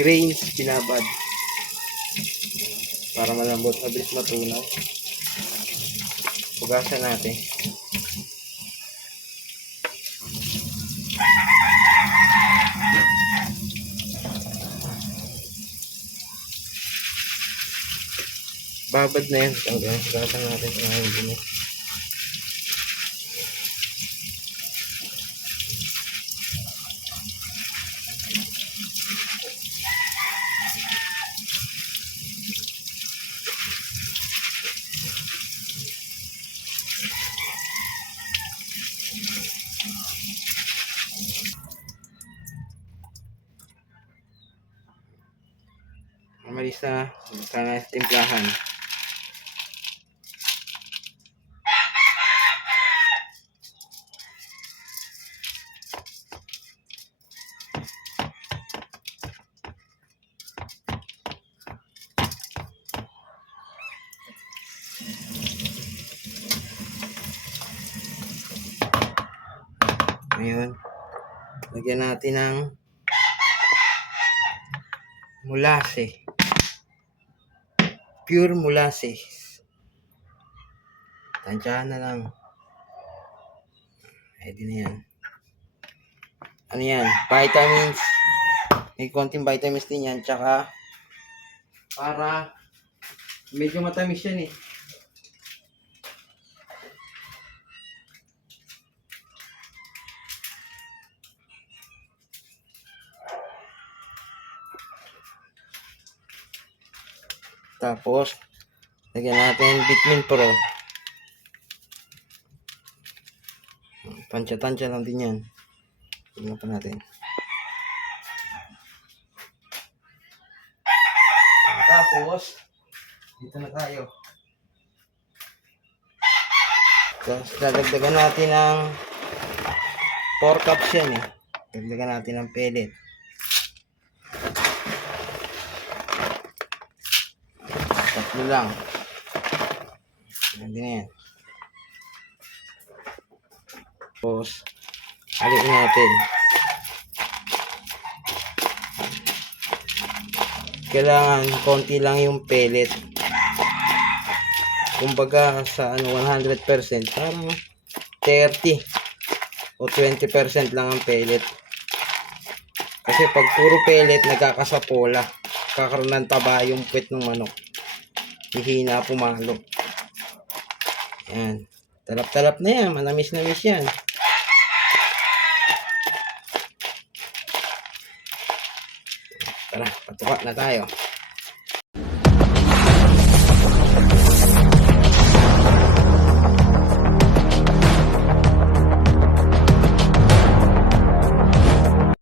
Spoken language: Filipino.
grains binabad para malambot, mabilis matunaw. Pugasan natin. Babad na yan. Pugasan natin sa mga dumi. Malis na sana timplahan. Ngayon, lagyan natin ng molasses. Pure molasses. Tansyahan na lang. Pwede na yan. Ano yan? Vitamins. May konting vitamins din yan. Tsaka, para medyo matamis yan eh. Tapos, lagyan natin Vitamin Pro. Tansya-tansya lang din yan. Tignan pa natin. Tapos, dito na tayo. Tapos, dadagdagan natin ng 4 cups yan eh. Dagdagan natin ng pellet. Tatlo lang. Hindi na yan. Tapos, aliin natin. Kailangan konti lang yung pellet. Kumbaga sa 100%, parang 30 o 20% lang ang pellet. Kasi pag puro pellet, nagkakasapola. Kakaroon ng taba yung puwet ng manok. Hihina, pumalo. Yan. Talap-talap na yan. Manamis-namis yan. Tara, patuka na tayo.